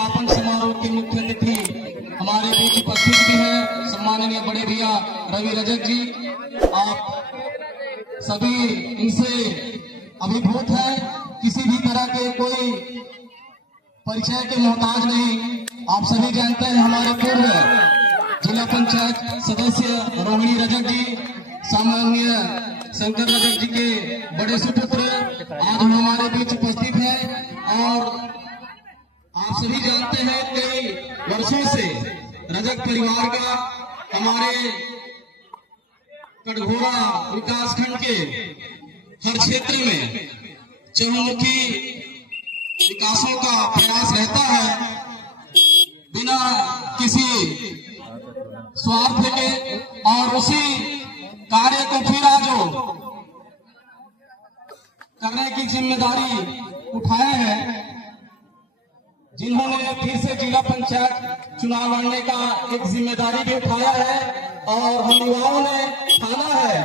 समापन समारोह के मुख्य अतिथि हमारे बीच उपस्थित भी हैं सम्माननीय बड़े भैया रवि रजक जी। आप सभी इनसे अभिभूत हैं, किसी भी तरह के कोई परिचय के मोहताज नहीं। आप सभी जानते हैं हमारे पूर्व जिला पंचायत सदस्य रोहिणी रजक जी, सामान्य शंकर रजक जी के बड़े सुपुत्र आज हमारे बीच उपस्थित हैं। और आप सभी जानते हैं कई वर्षों से रजक परिवार का हमारे कटघोरा विकास खंड के हर क्षेत्र में चहुमुखी विकासों का प्रयास रहता है, बिना किसी स्वार्थ के। और उसी कार्य को फिर आज करने की जिम्मेदारी उठाए हैं जिन्होंने फिर से जिला पंचायत चुनाव लड़ने का एक जिम्मेदारी भी उठाया है। और हम युवाओं ने ठाना है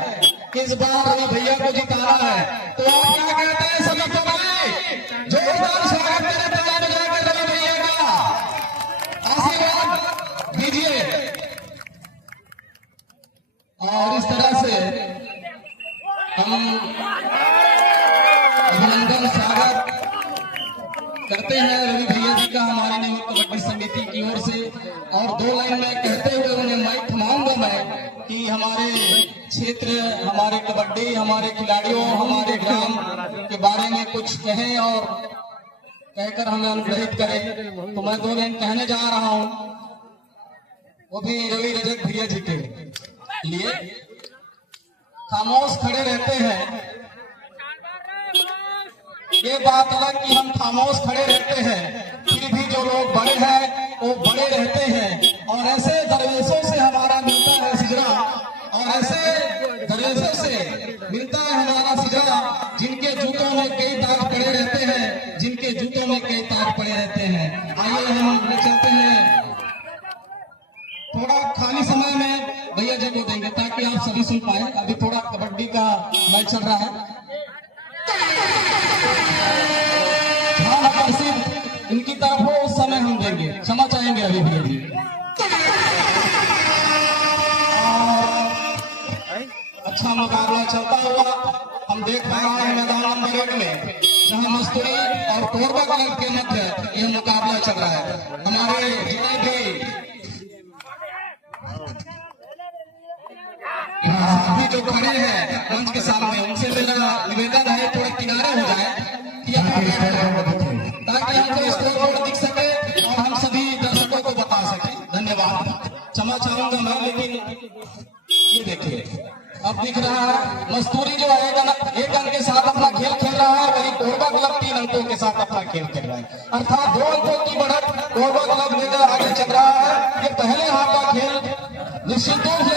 कि इस बार रवि भैया को जिताना है। तो आप क्या कहते हैं सभी तो भाई, जोरदार स्वागत करें ताली बजाकर रवि भैया का, आशीर्वाद दीजिए। और इस तरह से हम अभिनंदन स्वागत करते हैं रवि भैया जी का हमारे नियुक्त कबड्डी समिति की ओर से। और दो लाइन में कहते हुए उन्हें माइक थमाऊंगा मैं कि हमारे क्षेत्र, हमारे कबड्डी, हमारे खिलाड़ियों, हमारे ग्राम के बारे में कुछ कहें और कहकर हमें अनुग्रहित करें। तो मैं दो लाइन कहने जा रहा हूं, वो भी रवि रजक भैया जी के लिए। खामोश खड़े रहते हैं, ये बात अलग कि हम खामोश खड़े रहते हैं, फिर भी जो लोग बड़े हैं वो बड़े रहते हैं। और ऐसे दरवेशों से हमारा मिलता है सिजरा, और ऐसे दरवेशों से मिलता है हमारा सिजरा जिनके जूतों में कई दाग पड़े रहते हैं, जिनके जूतों में कई दाग पड़े रहते हैं। आइए हम चलते हैं, थोड़ा खाली समय में भैया जी को देंगे ताकि आप सभी सुन पाए। अभी थोड़ा कबड्डी का मैच चल रहा है, इनकी तरफ हो उस समय हम देंगे, क्षमा चाहेंगे अभी भैया जी। अच्छा मुकाबला चलता हुआ हम देख पा रहे हैं मैदान नंबर 1 में, जहां मस्तूरी और कोरबा क्लब के मध्य यह मुकाबला चल रहा है। हमारे जितने भी अभी जो खड़े हैं मंच के सामने, उनसे मेरा निवेदन है थोड़ा किनारे हो जाए ताकि हमको स्कोर बोर्ड दिख सके और हम सभी दर्शकों को बता सके। धन्यवाद। क्षमा चाहूंगा मैं, लेकिन ये देखिए अब दिख रहा है मस्तूरी जो है एक अंक के साथ अपना खेल खेल रहा है, वही कोरबा क्लब 3 अंकों के साथ अपना खेल खेल रहा है। अर्थात 2 अंकों की बढ़त कोरबा क्लब लेकर आगे चल रहा है। ये पहले हाथ का खेल निश्चित रूप से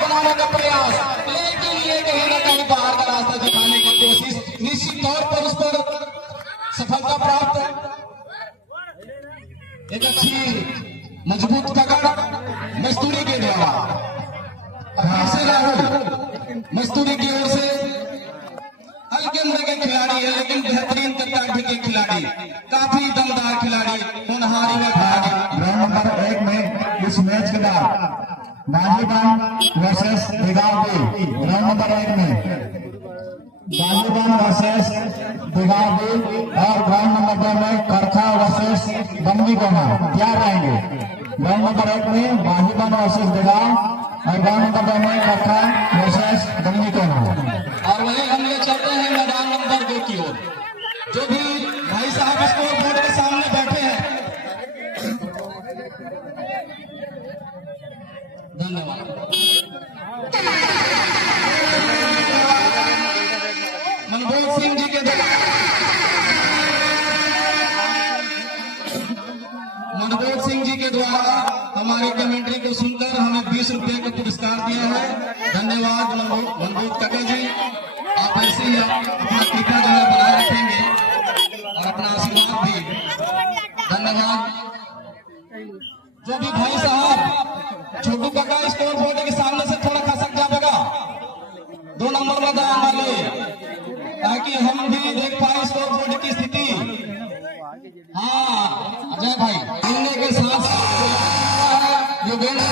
बनाने का प्रयास, लेकिन ये कहीं ना कहीं बाहर का रास्ता दिखाने की कोशिश, निश्चित तौर पर उस पर सफलता प्राप्त है। एक अच्छी मजबूत पकड़ मस्तूरी के द्वारा, से राहुल मस्तूरी की ओर से हल्के उम्र के खिलाड़ी है, लेकिन बेहतरीन तकनीकी के खिलाड़ी, काफी दमदार खिलाड़ी, होनहारी में खिलाड़ी। राउंड नंबर 1 में इस मैच के बाद बाजीबान वर्सेस दिगावदी, राउंड नंबर 1 में बाजीबान वर्सेस दिगावदी और राउंड नंबर 2 में करखा वर्सेस बंदी कोना तैयार रहेंगे। राउंड नंबर 1 में बाजीबान वर्सेस दिगाव और राउंड नंबर 2 में करखा वर्सेस बंदी कोना। और वहीं हम ले चलते हैं मैदान नंबर 2 की ओर। जो भी भाई साहब स्कोर बोर्ड के सामने बैठे हैं, धन्यवाद। मनमोहन सिंह जी के द्वारा हमारी कमेंट्री को सुनकर हमें 20 रुपए का पुरस्कार दिया है। धन्यवाद मनमोहन काका जी, आप ऐसे ही अपना कृपा जो है बनाए रखेंगे और अपना आशीर्वाद भी। धन्यवाद। जो भी भाई साहब छोटू काका स्कोर बोर्ड के सामने से थोड़ा खसक जाएगा 2 नंबर में दान वाले, ताकि हम भी देख पाए स्कोर बोर्ड की स्थिति। हाँ जय भाई मिलने के साथ योगेंद्र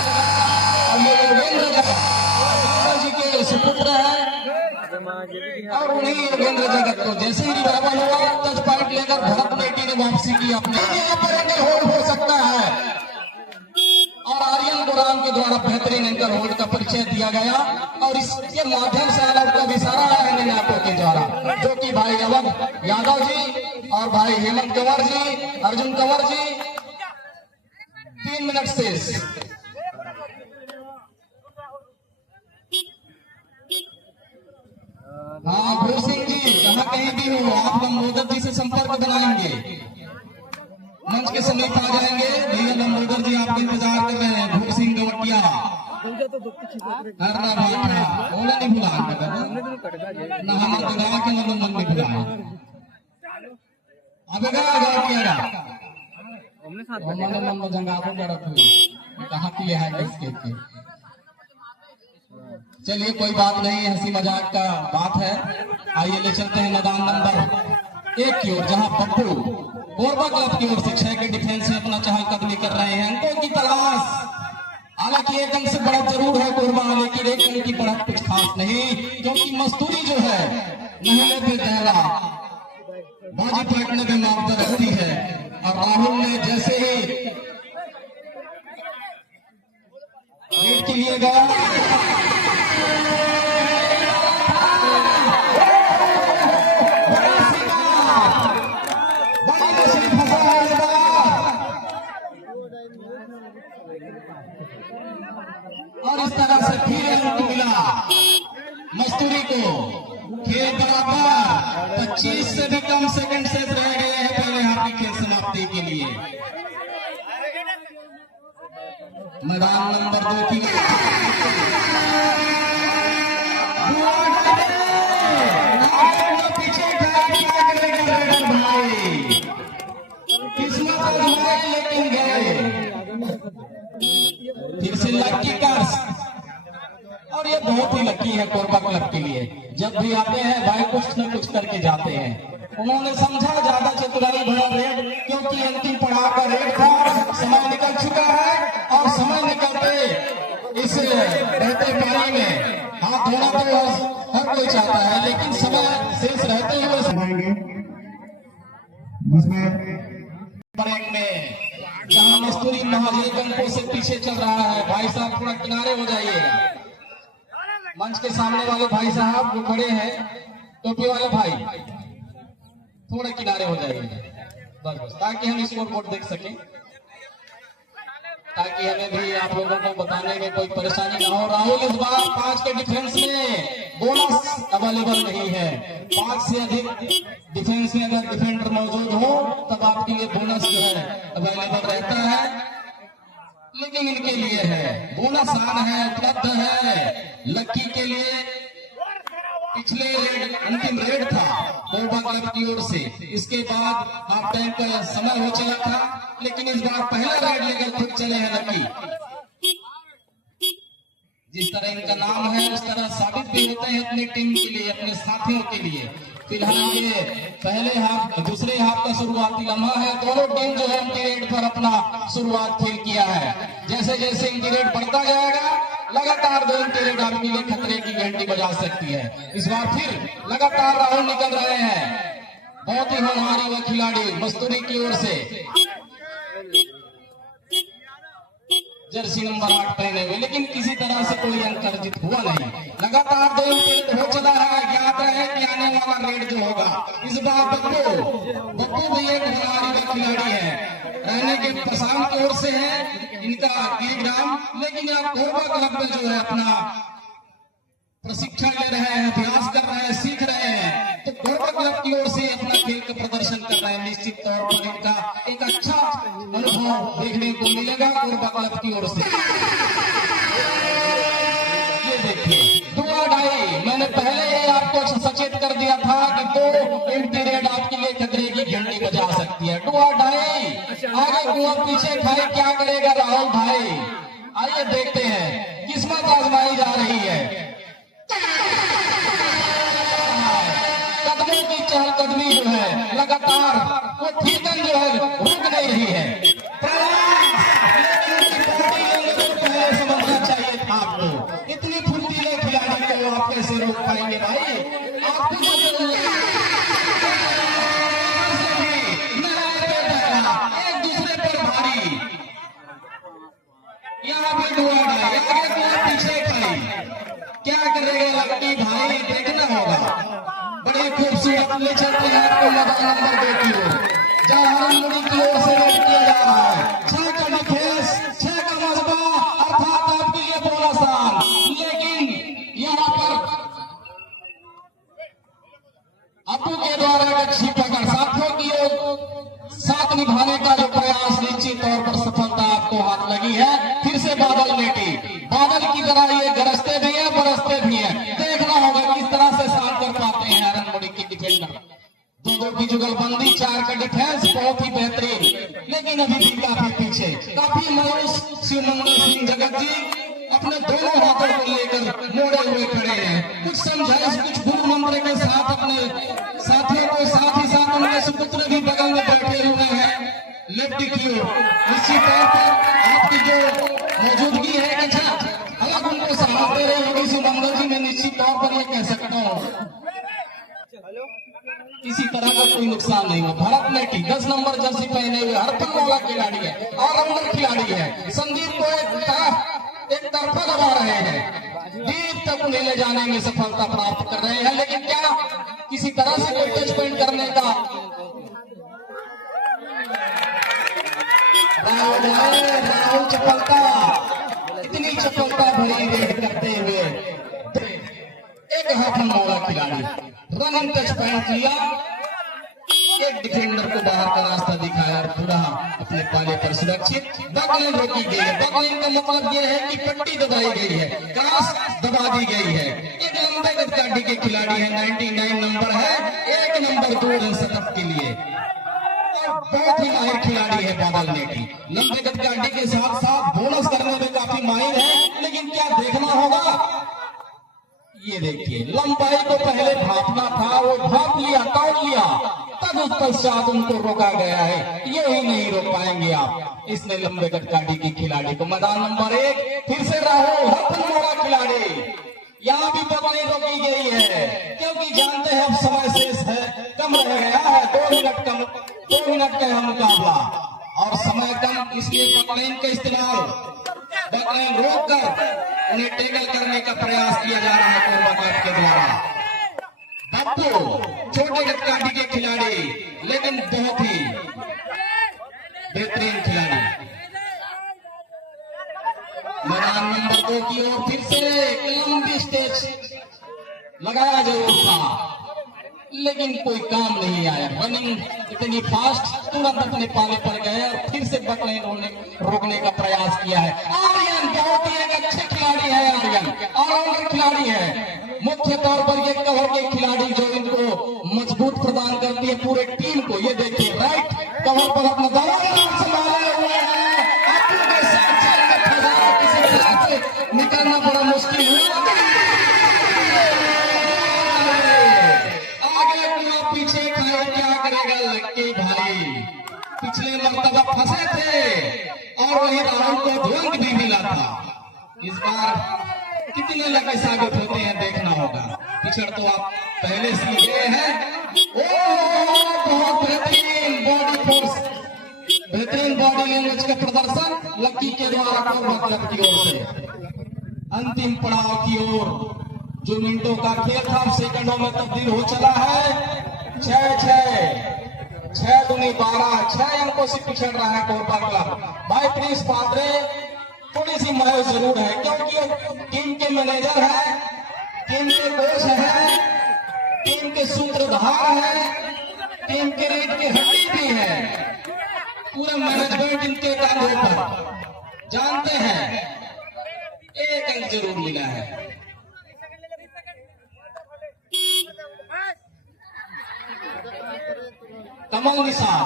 और ये योगेंद्र जी के सुपुत्र है और उन्हीं योगेंद्र जगत को जैसे ही रिवाइवल हुआ टच पॉइंट लेकर भरत बेटी ने वापसी की अपने यहाँ पर एंकर होल्ड हो सकता है और आर्यन गुराम के द्वारा बेहतरीन एंकर होल्ड का परिचय दिया गया और इसके माध्यम से अलग का इशारा है नाटो के द्वारा जो कि भाई अवध यादव जी और भाई हेमंत कंवर जी अर्जुन कंवर जी 3 मिनट शेष। हाँ भूर सिंह जी जहाँ कहीं भी हो आप लंबोदर जी से संपर्क बनाएंगे मंच के समीप आ जाएंगे। भैया लंबोदर जी आपका इंतजार कर रहे हैं। भूर सिंह गवटिया हरना भाटा ओला नहीं भुला ना हमारे तो गाँव के मतलब मन नहीं भुलाए अबे गवटिया मन मन जंगा को जरूरत हुई कहाँ की है इसके चलिए कोई बात नहीं हंसी मजाक का बात है। आइए ले चलते हैं मैदान नंबर 1 की ओर जहां पप्पू कोरबा क्लब की ओर से 6 के डिफेंस में अपना चहलकदमी कर रहे हैं अंकों की तलाश। हालांकि एक अंक से बढ़त जरूर है कोरबा लेकिन एक अंक की बढ़त कुछ खास नहीं क्योंकि मस्तूरी जो है नहले पे दहला बाजी पलटने में मारता रहती है और राहुल ने जैसे ही गेट के लिए गया और इस तरह से फिर अंक मिला मस्तूरी को। खेल बराबर 25 से भी कम सेकंड से रह गए हैं पहले हाफ की खेल समाप्ति के लिए। मैदान नंबर 2 की पीछे भाई किस्मत लेकिन गए फिर से लक्की कार्स और ये बहुत ही लक्की है कोरबा क्लब के लिए। जब भी आते हैं भाई कुछ न कुछ करके जाते हैं। उन्होंने समझा ज्यादा चतुराई भरा रेड क्योंकि अंतिम पड़ाव का रेड था। समय निकल चुका है और समय निकलते इस बहते पानी में हाथ धोना तो हर कोई चाहता है लेकिन समय शेष रहते हुए ब्रेक में जहां मस्तूरी महाजन गंगों से पीछे चल रहा है। भाई साहब थोड़ा किनारे हो जाइएगा। मंच के सामने वाले भाई साहब जो खड़े हैं टोपी वाले भाई थोड़े किनारे हो जाइएगा बस ताकि हम स्कोर बोर्ड देख सकें ताकि हमें भी आप लोगों को बताने में कोई परेशानी ना हो। राहुल इस बार 5 के डिफेंस में बोनस अवेलेबल नहीं है। 5 से अधिक डिफेंस में अगर डिफेंडर मौजूद हो तब आपके लिए बोनस जो है अवेलेबल रहता है लेकिन इनके लिए है बोनस आन है उपलब्ध है। लक्की के लिए पिछले रेड अंतिम रेड था कोरबा क्लब की ओर से। इसके बाद हाफ टाइम का समय हो चला था लेकिन इस बार पहला रेड लेकर खुद चले हैं लक्की। जिस तरह इनका नाम है उस तरह साबित भी होते हैं अपनी टीम के लिए अपने साथियों के लिए। फिलहाल ये पहले हाफ दूसरे हाफ का शुरुआती लम्हा है। दोनों टीम जो है इनकी रेड पर अपना शुरुआत खेल किया है। जैसे जैसे इनकी रेड बढ़ता जाएगा लगातार 2 इनकी रेड आपके लिए खतरे की घंटी बजा सकती है। इस बार फिर लगातार राहुल निकल रहे हैं। बहुत ही होनहार वो खिलाड़ी मस्तूरी की ओर से जर्सी नंबर 8 पहने हुए लेकिन किसी तरह से कोई अंक अर्जित हुआ नहीं। लगातार 2 रेड हो चला है। ज्ञात है कि आने वाला रेड जो होगा इस बार बप्पू भी एक होनहारी खिलाड़ी है। रहने के प्रशांत की ओर से है इनका गिरिग्राम लेकिन आप कोरबा क्लब में जो है अपना प्रशिक्षण ले रहे हैं अभ्यास कर रहे हैं सीख रहे हैं तो कोरबा क्लब की ओर से अपना खेल का प्रदर्शन कर रहे हैं। निश्चित तौर पर इनका एक अच्छा अनुभव देखने को मिलेगा कोरबा क्लब की ओर से। ये देखिए 2-2 मैंने पहले ही आपको सचेत कर दिया था कि 2 पीरियड आपके लिए खतरे की घंटी बजा सकती है। 2-2 आगे कुआं पीछे खाए क्या करेगा राहुल भाई। आइए देखते हैं किस्मत आजमाई जा रही है। कदमों की चहलकदमी जो है लगातार वो ठीकन जो है रुक नहीं रही है। ले चलते हैं आपको मैदान नंबर 2 की ओर, जहां हरनमुड़ी की ओर से रेड किया जा रहा है। 6 का डिफेंस, 6 का मजबा, अर्थात आपके लिए बोनस रन। लेकिन यहाँ पर अबू के द्वारा एक अच्छी पकड़, साथियों की ओर साथ निभाने का जो प्रयास, निश्चित तौर पर सफलता आपको हाथ लगी है। फिर से बादल लेटी, बादल की तरह ये गरजते भी है, बरसते भी है। देखना होगा किस तरह से साफ कर पाते हैं हरनमुड़ी की डिफेंडर। 2-2 की जुगलबंदी, 4 का डिफेंस, बहुत ही बेहतरीन। लेकिन अभी भी काफी पीछे, काफी मायूस शिवमंगल सिंह जगत जी अपने दोनों हाथों को लेकर मोड़े हुए खड़े हैं। कुछ समझाइश, कुछ गुरु मंत्र के साथ अपने साथियों को, साथ ही साथ उनके सुपुत्र भी बगल में बैठे हुए हैं लेफ्टी की ओर। निश्चित तौर पर आपकी जो मौजूदगी है, अच्छा अलग उनको साहस दे रही होगी शिवमंगल जी। मैं निश्चित तौर पर यह कह सकता हूँ किसी तरह का कोई नुकसान नहीं हो। भरत नेटी 10 नंबर जर्सी पहने हुए हरपन वाला खिलाड़ी है, ऑलराउंडर खिलाड़ी है। संदीप को एक तरफा दबा रहे हैं, डीप तक उन्हें ले जाने में सफलता प्राप्त कर रहे हैं। लेकिन क्या किसी तरह से कोई टच पॉइंट करने का राहुल चपलता, इतनी चपलता भरी रेड करते हुए एक हाथन मौला खिलाड़ी रनिंग टच पॉइंट लिया, एक डिफेंडर को बाहर का रास्ता दिखाया और पूरा अपने पाले पर सुरक्षित। बकलिंग रोकी गई है। बकलिंग का मतलब यह है कि पट्टी दबाई गई है, क्रॉस दबा दी गई है। एक लंबे गतिकाठी के खिलाड़ी है, 99 नंबर है, 1 नंबर दूर है शतक के लिए और बहुत ही माहिर खिलाड़ी है बादल नेटी। लंबे गतिकाठी के साथ साथ बोनस करने में काफी माहिर है। लेकिन क्या देखना होगा, ये देखिए लंबाई को पहले भापना था, वो भाप लिया, तोड़ लिया, तब उस पश्चात उनको रोका गया है। यही नहीं रोक पाएंगे आप इसने लंबे गतिकाठी की खिलाड़ी को। मैदान नंबर 1 फिर से राहुल हरपनमोड़ा खिलाड़ी, यहाँ भी बकलिंग रोकी गई है क्योंकि जानते हैं अब समय शेष है, कम रह गया है, 2 मिनट कम, 2 मिनट का है मुकाबला और समय कम, इसलिए बकलिंग का इस्तेमाल, बकलिंग रोक कर उन्हें टैकल करने का प्रयास किया जा रहा है कोरबा क्लब के द्वारा। बप्पू छोटे गतिकाठी के खिलाड़ी, लेकिन बहुत ही बेहतरीन खिलाड़ी। मैदान नंबर 2 की ओर फिर से लंबी स्टेज लगाया जरूर था, लेकिन कोई काम नहीं आया। रनिंग इतनी फास्ट, तुरंत अपने पाले पर गए और फिर से बकलिंग रोकने का प्रयास किया है। आर्यन बहुत ही एक अच्छे खिलाड़ी है, आर्यन ऑलराउंडर खिलाड़ी है। मुख्य तौर पर ये कवर के खिलाड़ी जो इनको मजबूत प्रदान करती है पूरे टीम को। ये देखिए राइट कवर पर अपना दबाव संभाले हुए हैं, आपके साथ चलकर खजाना किसी तरह से निकलना बड़ा मुश्किल हुआ। पीछे खाए क्या करेगा लक्की भाई, पिछले मर्तबा फंसे थे और वही राहुल को ध्वंग भी मिला था। इस बार कितने लगे साबित होते हैं देखना होगा। पिछड़ तो आप पहले से गए हैं। बहुत बेहतरीन बॉडी फोर्स, बेहतरीन बॉडी लैंग्वेज का प्रदर्शन लक्की के द्वारा कोरबा क्लब की ओर से। अंतिम पड़ाव की ओर जो मिनटों का खेल था सेकंडों में तब्दील हो चला है। 6 दूनी 12, 6 अंकों से पिछड़ रहा है कोरबा क्लब। भाई प्रिंस पात्रे थोड़ी सी मायूस जरूर है क्योंकि टीम के मैनेजर है, टीम के कोच है, टीम के सूत्रधार है, टीम के रीढ़ की हड्डी भी है, पूरा मैनेजमेंट इनके कांधों पर। जानते हैं 1 अंक जरूर मिला है। कमल निशान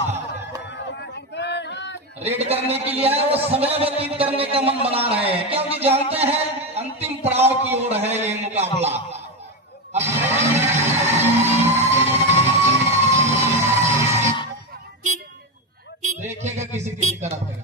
रेड करने के लिए आए, वो समय व्यतीत करने का मन बना रहे हैं क्योंकि जानते हैं अंतिम पड़ाव की ओर है ये मुकाबला। देखिएगा किसी तरफ है।